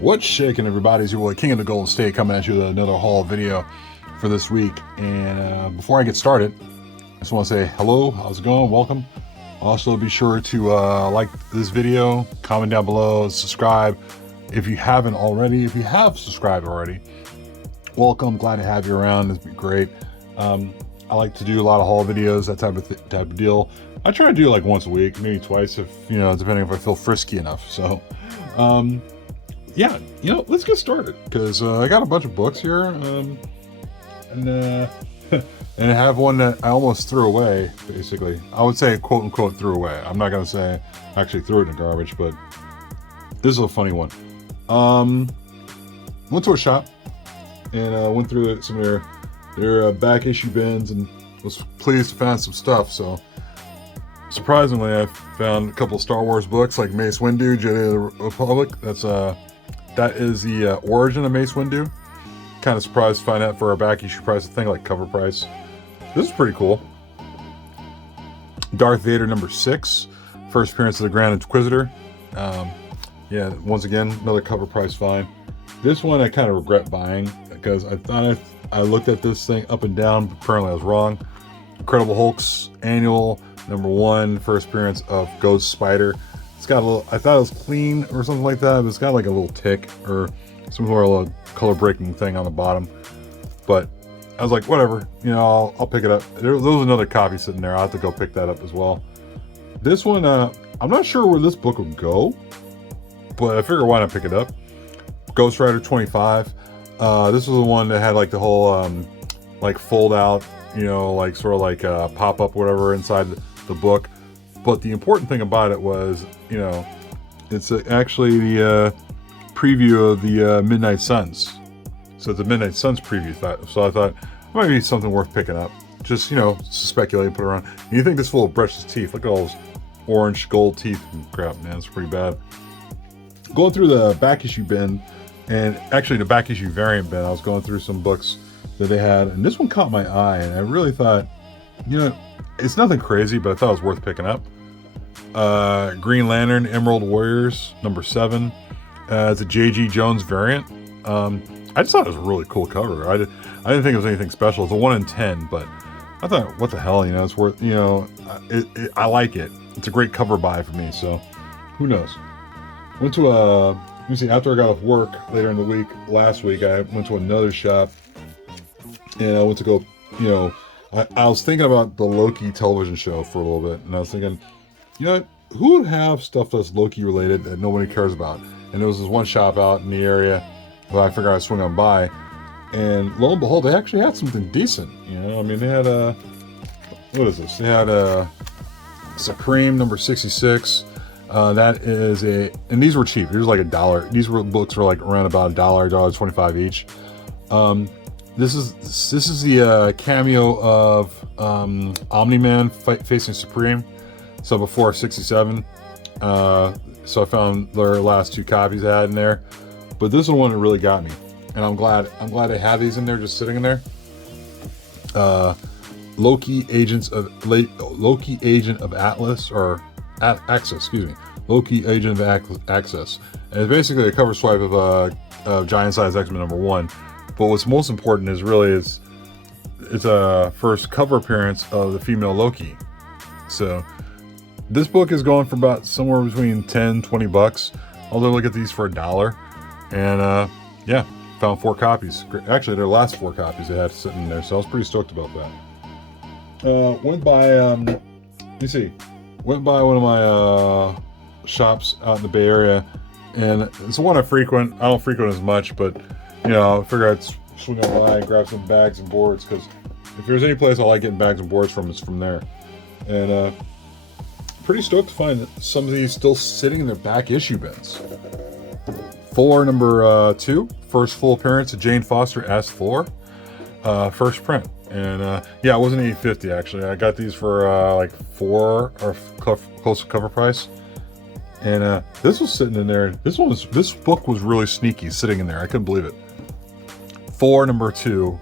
What's shaking, everybody? It's your boy King of the Golden State coming at you with another haul video for this week. And before I get started, I just want to say hello, how's it going, welcome. Also be sure to like this video, comment down below, subscribe if you haven't already. If you have subscribed already, welcome, glad to have you around. It's been great. I like to do a lot of haul videos, that type of deal. I try to do like once a week, maybe twice, if depending if I feel frisky enough. So yeah, let's get started, because I got a bunch of books here, and and I have one that I almost threw away, basically. I would say quote unquote threw away. I'm not gonna say I actually threw it in the garbage, but this is a funny one. Went to a shop and went through some of their back issue bins and was pleased to find some stuff. So surprisingly, I found a couple of Star Wars books like MACE WINDU, Jedi of the Republic. That is the origin of MACE WINDU. Kind of surprised to find out for our back issue price, a thing like cover price. This is pretty cool. Darth Vader #6, first appearance of the Grand Inquisitor. Yeah, once again, another cover price find. This one I kind of regret buying, because I thought I looked at this thing up and down, but apparently I was wrong. Incredible Hulk's annual #1, first appearance of Ghost Spider. It's got a little, I thought it was clean or something like that, but it's got like a little tick or some sort of little color breaking thing on the bottom. But I was like, whatever, I'll pick it up. There was another copy sitting there. I'll have to go pick that up as well. This one, I'm not sure where this book would go, but I figure why not pick it up. Ghost Rider 25. This was the one that had like the whole like fold out, like sort of like pop up whatever inside the book. But the important thing about it was, it's actually the preview of the Midnight Suns. So it's a Midnight Suns preview. So I thought it might be something worth picking up. Just, to speculate, put it around. And you think this full of brushless teeth. Look at all those orange gold teeth and crap, man. It's pretty bad. Going through the back issue bin, and actually the back issue variant bin, I was going through some books that they had, and this one caught my eye, and I really thought, it's nothing crazy, but I thought it was worth picking up. Green Lantern Emerald Warriors #7. It's a J.G. Jones variant. I just thought it was a really cool cover. I didn't think it was anything special. It's a 1 in 10, but I thought, what the hell, it's worth, I like it. It's a great cover buy for me, so who knows. Went to let me see, after I got off work later in the week, last week, I went to another shop, and I went to go, I was thinking about the Loki television show for a little bit, and I was thinking, who would have stuff that's Loki related that nobody cares about? And there was this one shop out in the area that I figured I'd swing on by, and lo and behold, they actually had something decent. They had what is this? They had a Supreme #66. That is and these were cheap. These were like $1. These books were like around about $1, $1.25 each. This is the cameo of Omni-Man facing Supreme. So before 67, so I found their last 2 copies I had in there, but this is the one that really got me, and I'm glad I have these in there, just sitting in there. Loki Agent of Atlas, or Access, excuse me. Loki Agent of Access, and it's basically a cover swipe of Giant Size X-Men #1. But what's most important is really it's a first cover appearance of the female Loki. So this book is going for about somewhere between $10-20. Although look at these for $1, and yeah, found 4 copies. Actually, their last 4 copies they had sitting in there, so I was pretty stoked about that. Went by one of my shops out in the Bay Area, and it's the one I frequent. I don't frequent as much, but I figured I'd swing on by and grab some bags and boards, because if there's any place I like getting bags and boards from, it's from there. And pretty stoked to find that some of these still sitting in their back issue bins. Thor #2, first full appearance of Jane Foster as Thor, first print. And yeah, it wasn't $8.50 actually. I got these for like $4 or close to cover price. And this was sitting in there. This book was really sneaky, sitting in there. I couldn't believe it. Thor #2.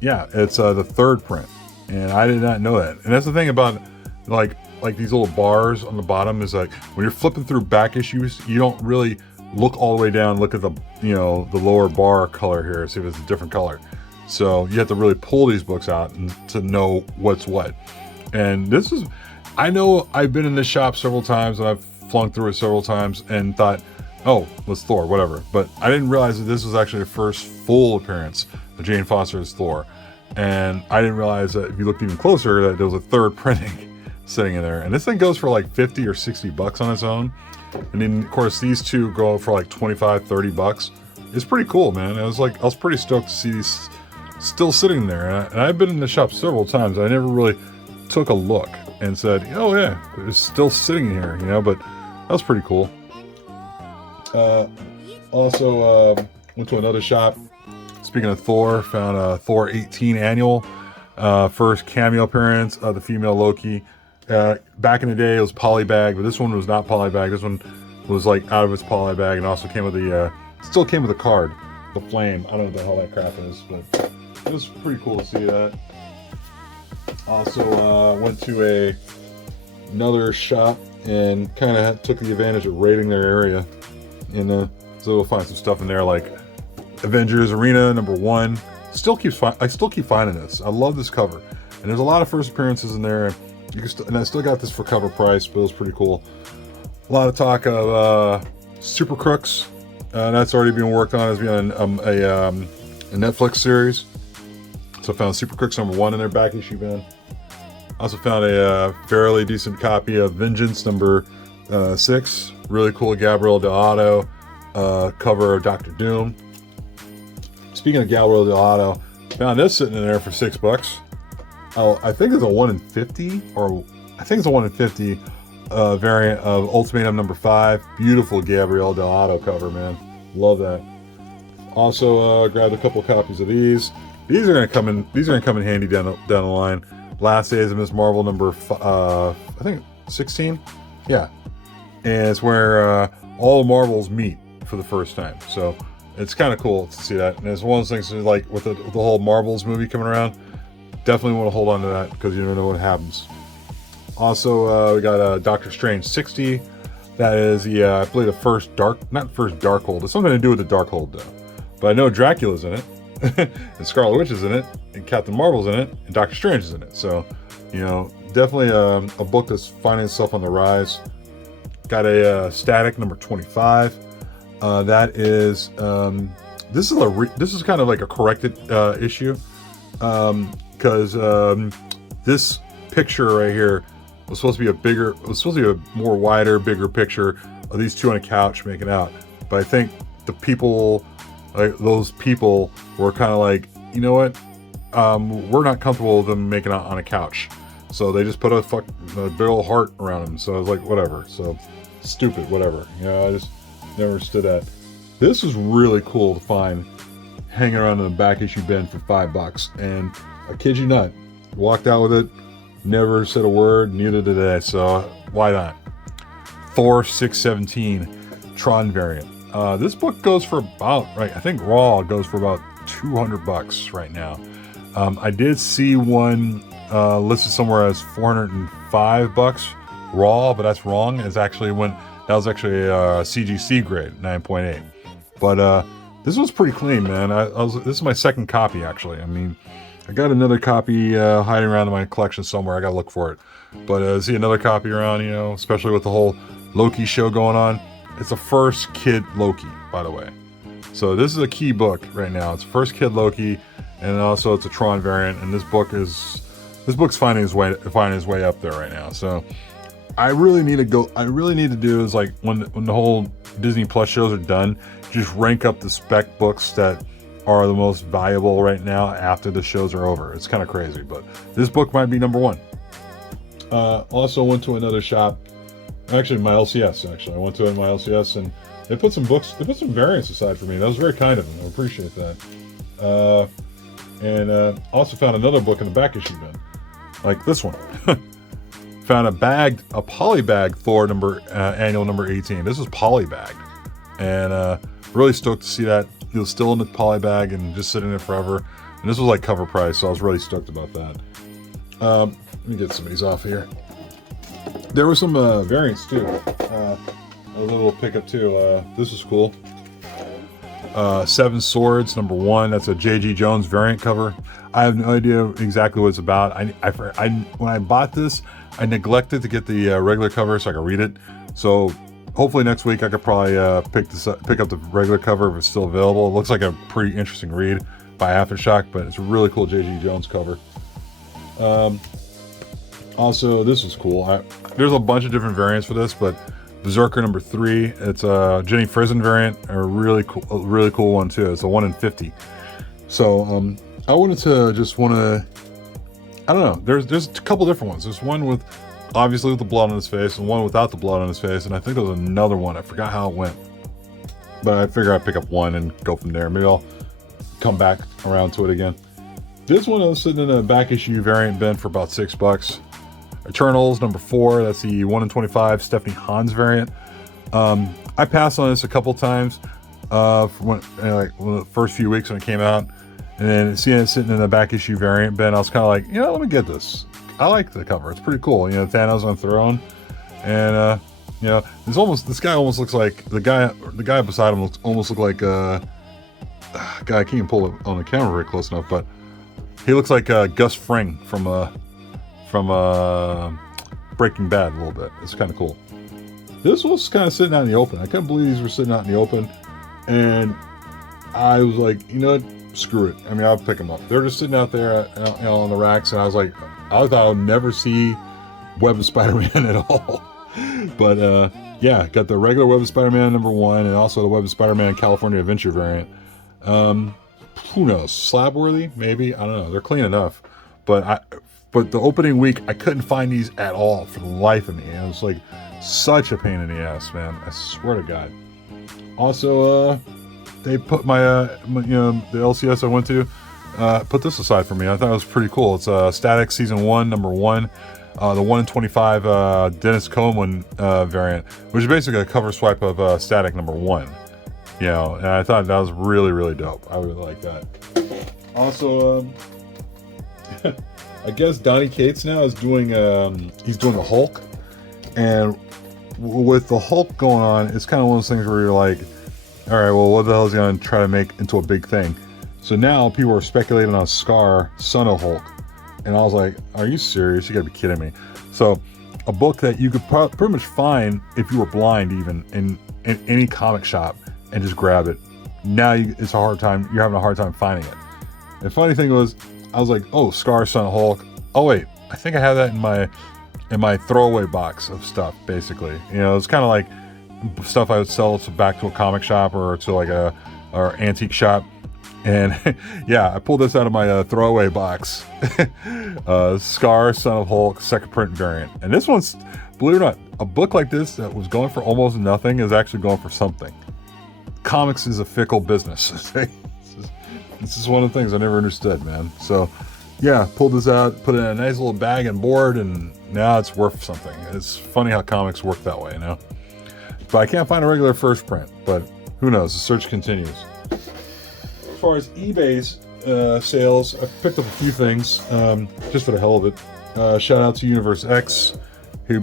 Yeah, it's the 3rd print, and I did not know that. And that's the thing about like these little bars on the bottom, is like when you're flipping through back issues, you don't really look all the way down, look at the, you know, the lower bar color here, see if it's a different color. So you have to really pull these books out and to know what's what. And this is, I know I've been in this shop several times and I've flung through it several times and thought, oh, it's Thor, whatever. But I didn't realize that this was actually the first full appearance of Jane Foster as Thor. And I didn't realize that if you looked even closer that there was a third printing sitting in there. And this thing goes for like 50 or 60 bucks on its own. And then of course these two go for like 25, 30 bucks. It's pretty cool, man. I was pretty stoked to see these still sitting there. And I've been in the shop several times. I never really took a look and said, oh yeah, it's still sitting here, you know, but that was pretty cool. Also went to another shop. Speaking of Thor, found a Thor 18 annual, first cameo appearance of the female Loki. Back in the day it was polybag, but this one was not polybag. This one was like out of its polybag and also came with the, still came with a card, the flame. I don't know what the hell that crap is, but it was pretty cool to see that. Also went to another shop and kind of took the advantage of raiding their area. And so we'll find some stuff in there like Avengers Arena #1. I still keep finding this. I love this cover, and there's a lot of first appearances in there. You can and I still got this for cover price, but it was pretty cool. A lot of talk of Super Crooks. That's already being worked on as being a Netflix series. So I found Super Crooks #1 in their back issue bin. Also found a fairly decent copy of Vengeance #6. Really cool Gabriel Dell'Otto cover of Doctor Doom. Speaking of Gabriel Dell'Otto, found this sitting in there for $6. Oh, I think it's a 1 in 50, or I think it's a 1 in 50 variant of Ultimatum #5. Beautiful Gabriel Dell'Otto cover, man. Love that. Also grabbed a couple copies of these. These are gonna come in. These are gonna come in handy down the line. Last Days of Miss Marvel I think 16. Yeah, and it's where all the Marvels meet for the first time. So it's kind of cool to see that. And it's one of those things like with the whole Marvels movie coming around. Definitely want to hold on to that because you never know what happens. Also, we got Doctor Strange 60. That is the I believe the first not first Darkhold. It's something to do with the Darkhold though. But I know Dracula's in it. And Scarlet Witch is in it, and Captain Marvel's in it, and Doctor Strange is in it. So, you know, definitely a book that's finding itself on the rise. Got a Static #25. That is this is kind of like a corrected issue because this picture right here was supposed to be a more wider, bigger picture of these two on a couch making out. But I think the people. Like those people were kind of like, you know what? We're not comfortable with them making out on a couch, so they just put a big old heart around them. So I was like, whatever. So stupid, whatever. You know, I just never understood that. This is really cool to find, hanging around in the back issue bin for $5. And I kid you not, walked out with it, never said a word. Neither did I. So why not? Thor 617 Tron variant. This book goes for about, I think raw goes for about $200 right now. I did see one listed somewhere as $405 raw, but that's wrong. That was actually a CGC grade, 9.8. But this was pretty clean, man. This is my second copy actually. I mean, I got another copy hiding around in my collection somewhere. I gotta look for it. But I see another copy around, you know, especially with the whole Loki show going on. It's a first kid Loki, by the way. So this is a key book right now. It's first kid Loki, and also it's a Tron variant. And this book's finding his way up there right now. So I really need to do is like when the whole Disney Plus shows are done, just rank up the spec books that are the most valuable right now after the shows are over. It's kind of crazy, but this book might be #1. Also went to another shop. Actually, my LCS, I went to my LCS and they put some variants aside for me. That was very kind of them. I appreciate that. And also found another book in the back issue bin, like this one. Found a polybag Thor annual #18. This is polybagged, and really stoked to see that. It was still in the polybag and just sitting there forever. And this was like cover price, so I was really stoked about that. Let me get some of these off here. There were some variants too. a little pickup too. This is cool. Seven Swords #1. That's a J.G. Jones variant cover. I have no idea exactly what it's about. When I bought this, I neglected to get the regular cover so I could read it. So hopefully next week I could probably pick up the regular cover if it's still available. It looks like a pretty interesting read by Aftershock, but it's a really cool J.G. Jones cover. Also, this is cool. There's a bunch of different variants for this, but Berserker #3. It's a Jenny Frison variant, a really cool one too. It's a 1 in 50. So I wanted to I don't know. There's a couple different ones. There's one with obviously with the blood on his face, and one without the blood on his face, and I think there was another one. I forgot how it went, but I figure I'd pick up one and go from there. Maybe I'll come back around to it again. This one I was sitting in a back issue variant bin for about $6. Eternals #4. That's the 1 in 25 Stephanie Hans variant. I passed on this a couple times one of the first few weeks when it came out, and then seeing it sitting in the back issue variant bin, I was kind of like, let me get this. I like the cover. It's pretty cool. Thanos on a throne, and this guy almost looks like the guy beside him almost look like guy. I can't even pull it on the camera very close enough, but he looks like Gus Fring from Breaking Bad a little bit. It's kind of cool. This was kind of sitting out in the open. I couldn't believe these were sitting out in the open, and I was like, screw it. I mean, I'll pick them up. They're just sitting out there, on the racks, and I was like, I thought I would never see Web of Spider-Man at all. But yeah, got the regular Web of Spider-Man #1, and also the Web of Spider-Man California Adventure variant. Who knows? Slab worthy? Maybe. I don't know. They're clean enough, but the opening week I couldn't find these at all for the life of me. It was like such a pain in the ass, man. I swear to God. Also, they put the LCS I went to put this aside for me. I thought it was pretty cool. It's Static Season 1 #1, the 1 in 25 Dennis Coleman variant, which is basically a cover swipe of Static #1. And I thought that was really, really dope. I really like that. Also, I guess Donny Cates now is doing he's doing the Hulk, and with the Hulk going on, it's kind of one of those things where you're like, all right, well, what the hell is he going to try to make into a big thing? So now people are speculating on Scar, son of Hulk, and I was like, are you serious? You gotta be kidding me. So a book that you could pretty much find if you were blind, even in any comic shop, and just grab it. Now it's a hard time. You're having a hard time finding it. The funny thing was, I was like, oh, Scar, son of Hulk. Oh wait, I think I have that in my throwaway box of stuff. Basically, it's kind of like stuff I would sell back to a comic shop or to like or antique shop. And yeah, I pulled this out of my throwaway box. Scar, son of Hulk, second print variant. And this one's, believe it or not, a book like this that was going for almost nothing is actually going for something. Comics is a fickle business. This is one of the things I never understood, man. So yeah, pulled this out, put it in a nice little bag and board, and now it's worth something. It's funny how comics work that way, But I can't find a regular first print, but who knows? The search continues. As far as eBay's sales, I've picked up a few things just for the hell of it. Shout out to Universe X, who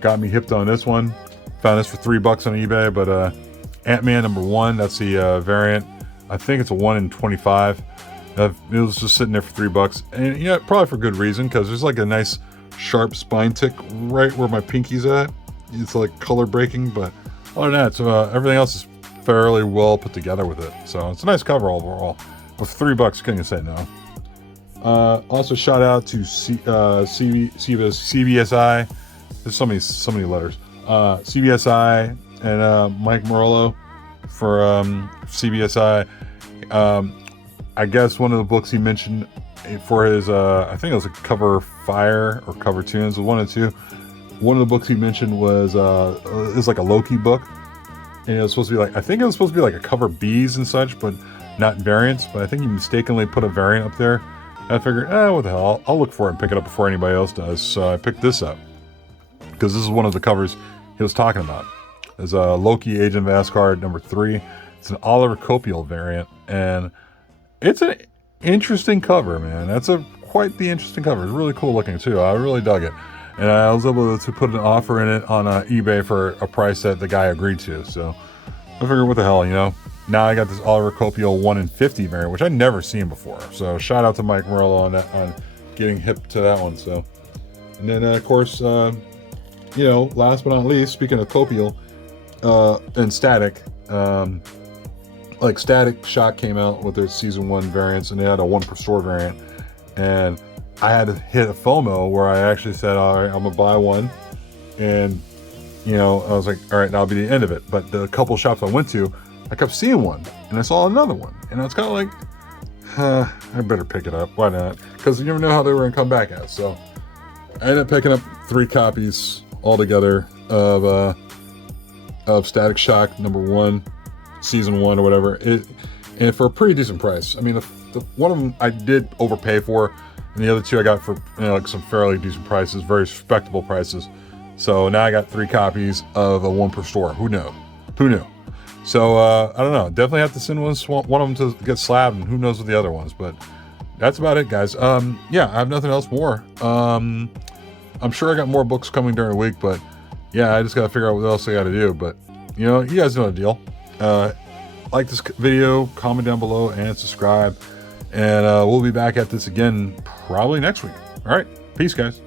got me hipped on this one. Found this for $3 on eBay, but Ant-Man #1, that's the variant. I think it's a 1 in 25. It was just sitting there for $3, and probably for good reason, because there's like a nice sharp spine tick right where my pinky's at. It's like color breaking, but other than that, everything else is fairly well put together with it. So it's a nice cover overall. With $3, couldn't say no. Also, shout out to CBSI. There's so many letters. CBSI and Mike Morello for CBSI. I guess one of the books he mentioned for his, I think it was a Cover Fire or Cover Tunes, one of the two. One of the books he mentioned was like a Loki book, and it was supposed to be like, I think it was supposed to be like a Cover Bees and such, but not variants. But I think he mistakenly put a variant up there. And I figured, what the hell? I'll look for it and pick it up before anybody else does. So I picked this up because this is one of the covers he was talking about. It's a Loki Agent of Asgard #3. It's an Oliver Copiel variant, and it's an interesting cover, man. That's quite the interesting cover. It's really cool looking too. I really dug it. and I was able to put an offer in it on eBay for a price that the guy agreed to. So I figured, what the hell, you know? Now I got this Oliver Copiel 1 in 50 variant, which I'd never seen before. So shout out to Mike Morello on that, on getting hip to that one. So, and then of course, you know, last but not least, speaking of Copiel and Static, like Static Shock came out with their season 1 variants, and they had a 1 per store variant, and I had to hit a FOMO where I actually said, all right, I'm gonna buy one, and you know, I was like, all right, that'll be the end of it. But the couple shops I went to, I kept seeing one, and I saw another one, and I was kind of like, I better pick it up. Why not? Because you never know how they were gonna come back at. So I ended up picking up 3 copies altogether of Static Shock #1, season 1 or whatever. And for a pretty decent price. I mean, the one of them I did overpay for, and the other 2 I got for, you know, like some fairly decent prices, very respectable prices. So now I got 3 copies of a 1 per store. Who knew? Who knew? So I don't know. Definitely have to send one of them to get slabbed, and who knows with the other ones. But that's about it, guys. Yeah, I have nothing else more. I'm sure I got more books coming during the week, but yeah, I just got to figure out what else I got to do. But you know, you guys know the deal. Like this video, comment down below, and subscribe. And we'll be back at this again probably next week. All right. Peace, guys.